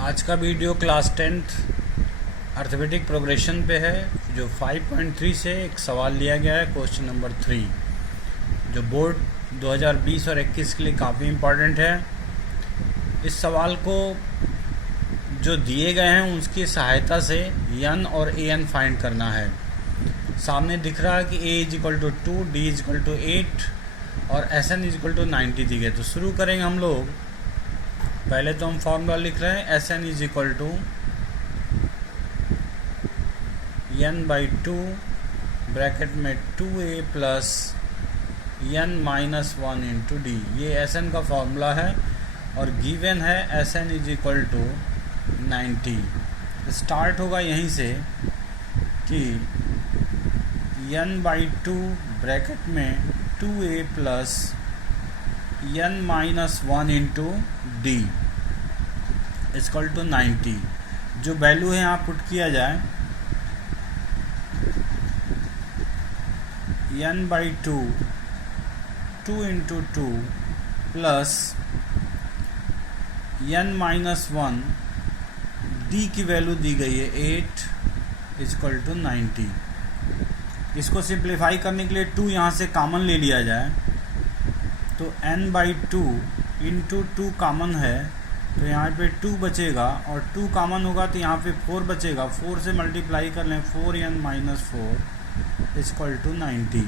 आज का video class 10th arithmetic progression पे है। जो 5.3 से एक सवाल लिया गया है, क्वेश्चन नंबर 3, जो बोर्ड 2020 और 21 के लिए काफ़ी इम्पोर्टेंट है। इस सवाल को जो दिए गए हैं उसकी सहायता से एन और ए एन फाइंड करना है। सामने दिख रहा है कि a = 2, d = 8 और एस एन = 90 दी गई। तो शुरू करेंगे हम लोग। पहले तो हम फॉर्मूला लिख रहे हैं, एस एन = n/2 ब्रैकेट में 2a plus n-1 into D. ये एस एन का फॉर्मूला है और गिवन है एस एन = 90। स्टार्ट होगा यहीं से कि n/2 ब्रैकेट में 2a plus n-1 into D = 90। जो वैल्यू है यहाँ पुट किया जाए, n/2 2 into 2 plus n-1 D की वैल्यू दी गई है 8 = 90। इसको सिंप्लीफाई करने के लिए 2 यहाँ से कॉमन ले लिया जाए तो n/2 इंटू 2 कॉमन है तो यहाँ पे 2 बचेगा और 2 कॉमन होगा तो यहाँ पे 4 बचेगा। 4 से मल्टीप्लाई कर लें, 4n-4 = 90।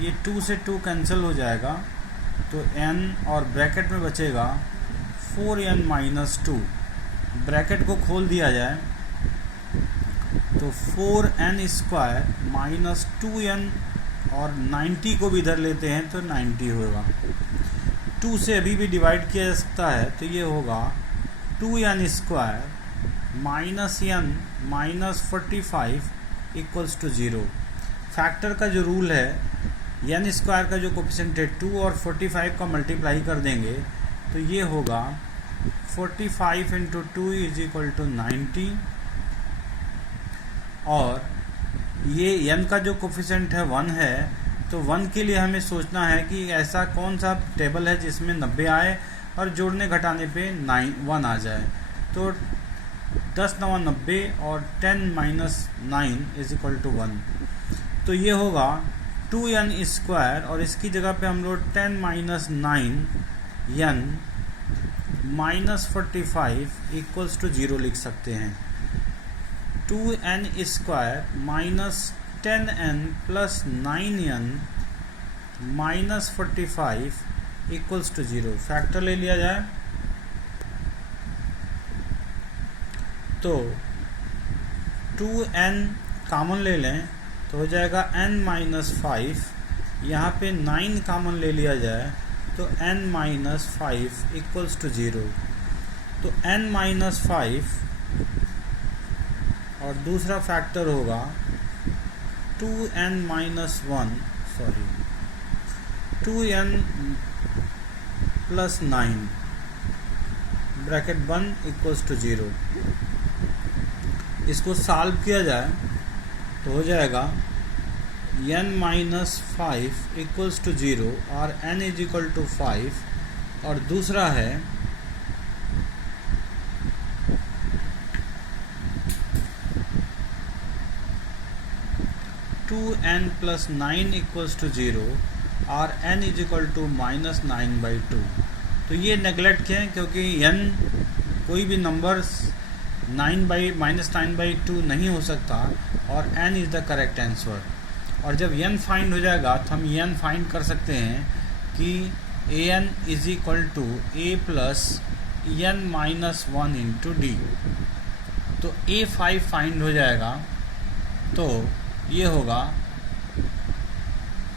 ये 2 से 2 कैंसिल हो जाएगा तो n और ब्रैकेट में बचेगा 4n-2। ब्रैकेट को खोल दिया जाए तो 4n² - 2n और 90 को भी इधर लेते हैं तो 90 होगा। 2 से अभी भी डिवाइड किया जा सकता है तो ये होगा 2n² - n - 45 = 0। फैक्टर का जो रूल है, n² का जो कोफिशिएंट है 2 और 45 का मल्टीप्लाई कर देंगे तो ये होगा 45 × 2 = 90। और ये n का जो कोफिशिएंट है 1 है तो 1 के लिए हमें सोचना है कि ऐसा कौन सा टेबल है जिसमें 90 आए और जोड़ने घटाने पे 1 आ जाए। तो 10 × 9 = 90 और 10 - 9 = 1। तो ये होगा 2n² और इसकी जगह पे हम लोग 10 - 9n - 45 = 0 लिख सकते हैं। 2n² - 10n plus 9n - 45 = 0। Factor ले लिया जाए तो 2n कॉमन ले लें तो हो जाएगा n-5। यहाँ पे 9 कॉमन ले लिया जाए तो n-5 = 0। तो n-5 और दूसरा फैक्टर होगा 2n plus 9 ब्रैकेट 1 = 0। इसको सॉल्व किया जाए तो हो जाएगा n-5 = 0 और n = 5 और दूसरा है 2n plus 9 = 0 और n = -9/2। तो ये नेगलेक्ट किया क्योंकि n कोई भी नंबर -9/2 नहीं हो सकता और n is the correct answer. और जब n फाइंड हो जाएगा तो हम n फाइंड कर सकते हैं कि an = a plus n-1 into D. तो a5 फाइंड हो जाएगा तो ये होगा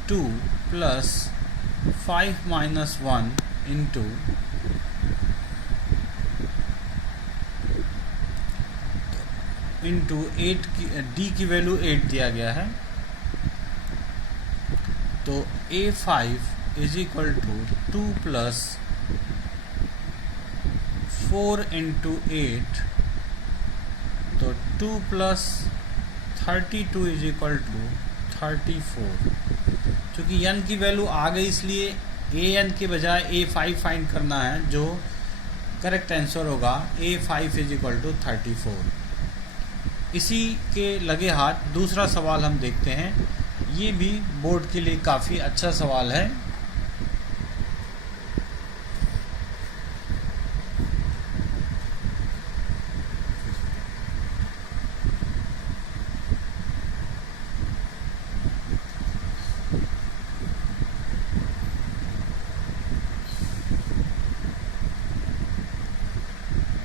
2 प्लस 5 - 1 इंटू इंटू 8 की डी की वैल्यू 8 दिया गया है। तो a5 = 2 प्लस 4 इंटू 8 तो 2 प्लस 32 = 34। क्योंकि n की वैल्यू आ गई इसलिए an के बजाय a5 फाइंड करना है जो करेक्ट आंसर होगा A5 = 34। इसी के लगे हाथ दूसरा सवाल हम देखते हैं। ये भी बोर्ड के लिए काफ़ी अच्छा सवाल है।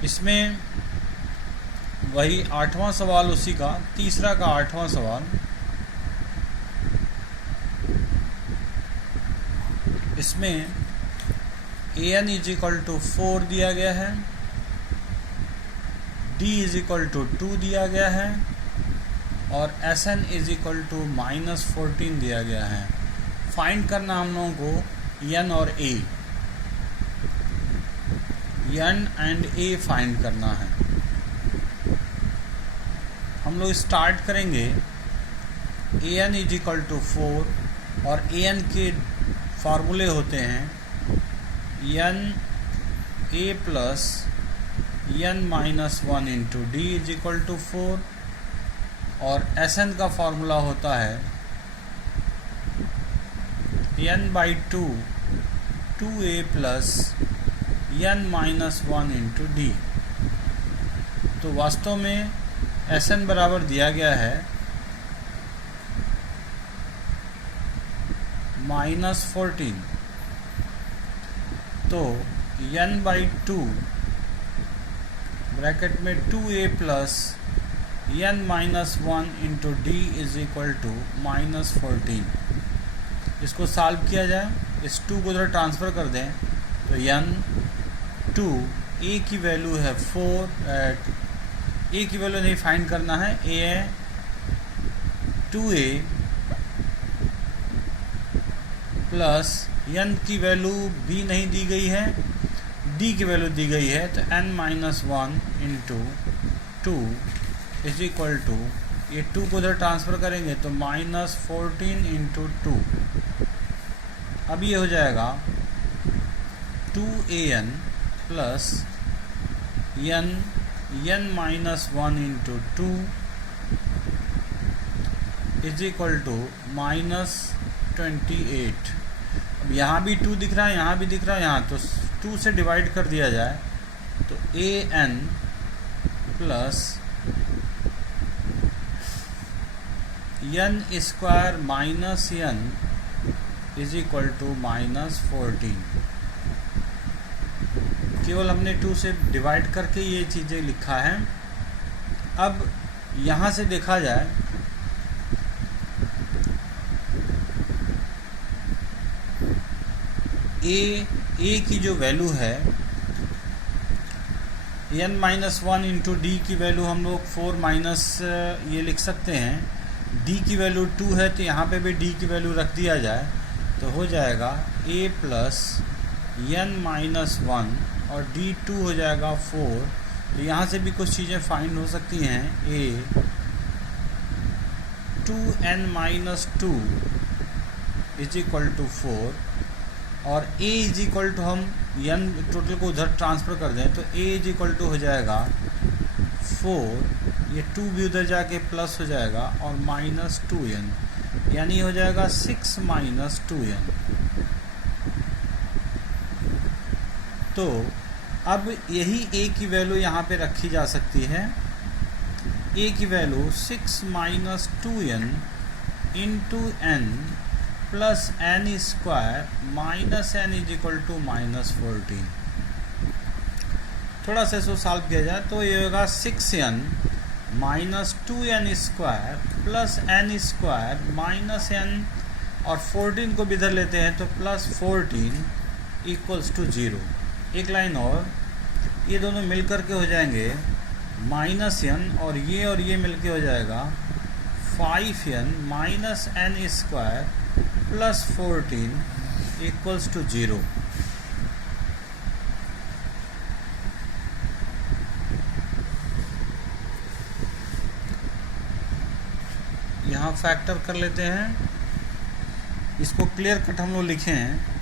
इसमें वही 8वां सवाल, उसी का तीसरा का 8वां सवाल। इसमें an = 4 दिया गया है, d = 2 दिया गया है और sn = -14 दिया गया है। फाइंड करना हम लोगों को n और a, n and a find करना है। हम लोग स्टार्ट करेंगे an = 4 और an के फार्मूले होते हैं n a plus n minus 1 into d = 4 और sn का फार्मूला होता है n/2 2a plus n minus 1 into d। तो वास्तव में Sn बराबर दिया गया है -14। तो n/2 ब्रैकेट में 2a plus n minus 1 into d = -14। इसको सॉल्व किया जाए, इस 2 को उधर ट्रांसफ़र कर दें तो n2 a की वैल्यू है 4, a की वैल्यू नहीं फाइंड करना है, a है 2a प्लस n की वैल्यू b नहीं दी गई है, d की वैल्यू दी गई है, तो n माइनस 1 इंटू 2 = ये 2 को उधर ट्रांसफ़र करेंगे तो -14 इंटू 2। अब ये हो जाएगा 2an plus n minus 1 into 2 = -28। अब यहाँ भी 2 दिख रहा है, यहाँ भी दिख रहा है, यहाँ तो 2 से डिवाइड कर दिया जाए तो an plus n square minus n = -14। केवल हमने 2 से डिवाइड करके ये चीज़ें लिखा है। अब यहाँ से देखा जाए a की जो वैल्यू है n माइनस 1 इंटू डी की वैल्यू हम लोग 4 माइनस ये लिख सकते हैं, d की वैल्यू 2 है तो यहाँ पे भी d की वैल्यू रख दिया जाए तो हो जाएगा a प्लस n माइनस 1 और d2 हो जाएगा 4। तो यहाँ से भी कुछ चीज़ें फाइंड हो सकती हैं। a 2n माइनस 2 = 4 और a = हम n टोटल को उधर ट्रांसफ़र कर दें तो a = हो जाएगा 4, ये 2 भी उधर जाके प्लस हो जाएगा और -2n, यानी हो जाएगा 6 माइनस 2n। तो अब यही a की वैल्यू यहाँ पे रखी जा सकती है। a की value 6 minus 2n into n plus n square minus n = -14। थोड़ा सा इसको सॉल्व किया जाए तो ये होगा 6n minus 2n square plus n square minus n और 14 को भी इधर लेते हैं तो +14 = 0। एक लाइन और, ये दोनों मिलकर के हो जाएंगे -n और ये मिलके हो जाएगा 5n minus n square plus 14 = 0। यहाँ फैक्टर कर लेते हैं, इसको क्लियर कट हम लोग लिखे हैं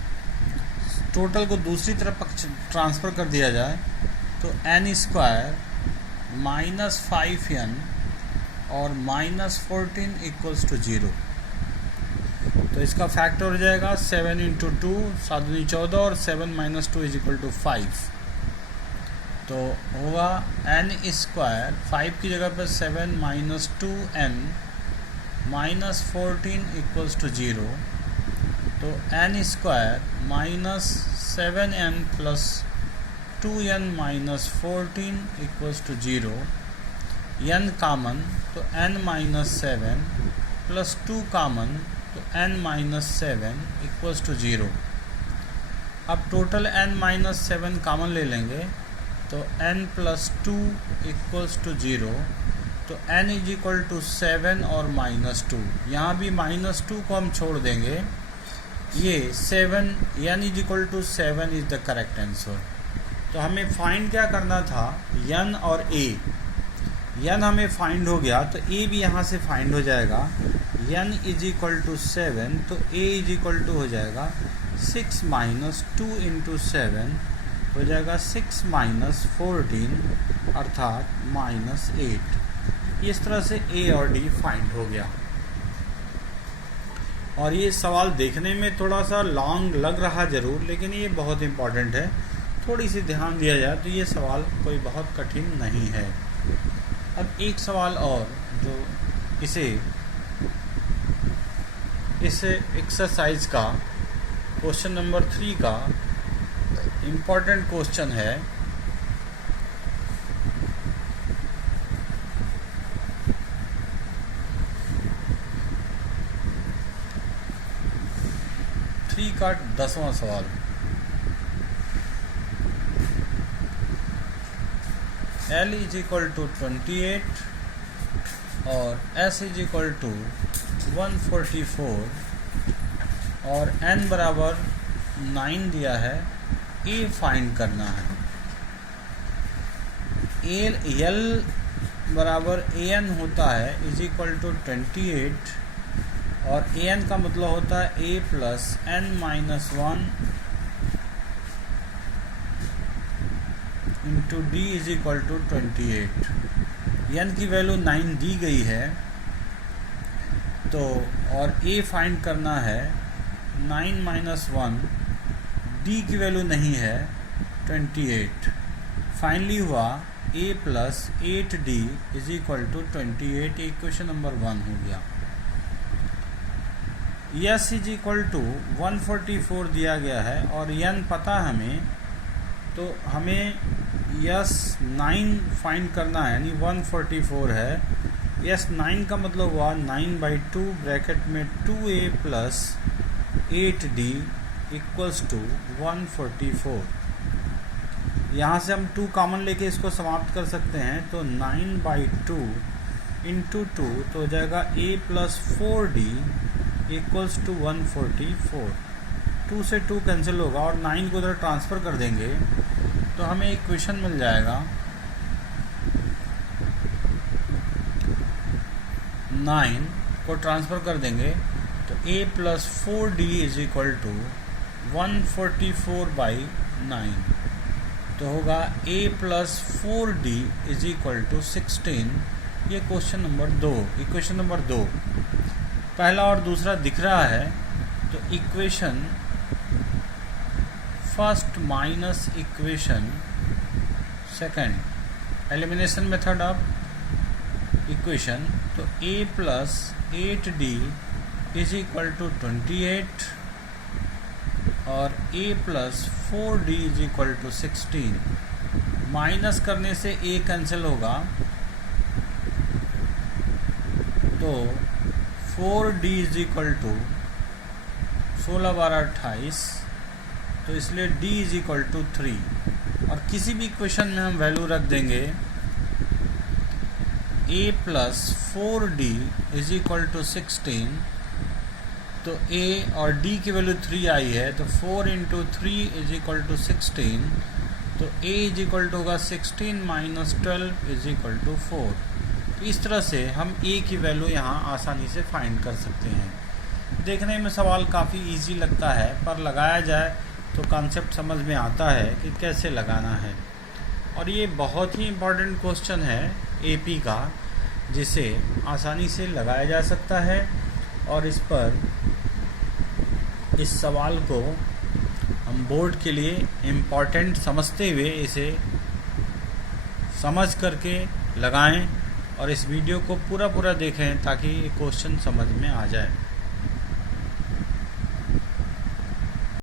टोटल को दूसरी तरफ ट्रांसफ़र कर दिया जाए तो n स्क्वायर माइनस 5n और माइनस 14 इक्वल्स टू 0। तो इसका फैक्टर हो जाएगा 7 इंटू 2 7 दूनी 14 और 7 माइनस 2 इज इक्वल टू 5। तो होगा n स्क्वायर 5 की जगह पर 7 minus 2n minus 14 equals to 0। तो n square minus 7n plus 2n minus 14 equals to 0। n common तो n माइनस 7 प्लस 2 कामन तो n माइनस 7 इक्वल्स टू 0। अब टोटल n माइनस 7 कामन ले लेंगे तो n प्लस 2 इक्वल्स टू 0। तो n इज इक्वल टू 7 और minus 2। यहाँ भी माइनस 2 को हम छोड़ देंगे। ये 7 n is equal to 7 is the correct answer. तो हमें फाइंड क्या करना था, n और a। n हमें फाइंड हो गया तो a भी यहाँ से फाइंड हो जाएगा। n इज इक्वल टू 7 तो a इज इक्वल टू हो जाएगा 6 माइनस 2 इंटू 7 हो जाएगा 6 माइनस 14 अर्थात माइनस 8। इस तरह से a और d फाइंड हो गया। और ये सवाल देखने में थोड़ा सा लॉन्ग लग रहा ज़रूर, लेकिन ये बहुत इम्पॉर्टेंट है। थोड़ी सी ध्यान दिया जाए तो ये सवाल कोई बहुत कठिन नहीं है। अब एक सवाल और जो इस एक्सरसाइज का क्वेश्चन नंबर 3 का इम्पॉर्टेंट क्वेश्चन है। का 10वां सवाल। L इज इक्वल टू 28 और S इज इक्वल टू 144 और N बराबर 9 दिया है। A फाइंड करना है। L बराबर AN होता है इज इक्वल टू 28 और an का मतलब होता है a plus n minus 1 into D is equal to 28। n की वैल्यू 9 दी गई है तो और a फाइंड करना है 9 माइनस 1, d की वैल्यू नहीं है 28। फाइनली हुआ a plus 8d is equal to 28। Equation number 1 हो गया। S इज इक्वल टू 144 दिया गया है और n पता हमें, तो हमें S 9 फाइंड करना है, यानी 144 है। S 9 का मतलब हुआ 9/2 ब्रैकेट में 2a plus 8d equals to 144। यहाँ से हम 2 कॉमन लेके इसको समाप्त कर सकते हैं। तो 9/2 इंटू 2 तो हो जाएगा a plus 4d equals to 144। 2 से 2 कैंसिल होगा और 9 को उधर ट्रांसफ़र कर देंगे तो हमें इक्वेशन मिल जाएगा 9 को ट्रांसफ़र कर देंगे तो a plus 4d is equal to 144/9। तो होगा a plus 4d is equal to 16। ये क्वेश्चन नंबर 2, इक्वेशन नंबर 2। पहला और दूसरा दिख रहा है तो equation first minus equation second, elimination method of equation. तो a plus 8d is equal to 28 और a plus 4d is equal to 16। Minus करने से a कैंसिल होगा तो 4d इज इक्वल टू 16 12 28, तो इसलिए d इज इक्वल टू 3। और किसी भी इक्वेशन में हम वैल्यू रख देंगे a plus 4d is equal to 16। तो a और d की वैल्यू 3 आई है तो 4 इंटू 3 इज इक्वल टू 16। तो a इज इक्वल टू होगा 16 माइनस 12 इज इक्वल टू 4। इस तरह से हम a की वैल्यू यहाँ आसानी से फाइंड कर सकते हैं। देखने में सवाल काफ़ी इजी लगता है, पर लगाया जाए तो कॉन्सेप्ट समझ में आता है कि कैसे लगाना है। और ये बहुत ही इम्पोर्टेंट क्वेश्चन है एपी का, जिसे आसानी से लगाया जा सकता है और इस सवाल को हम बोर्ड के लिए इम्पोर्टेंट समझते हुए इसे समझ करके लगाएं और इस वीडियो को पूरा देखें ताकि ये क्वेश्चन समझ में आ जाए।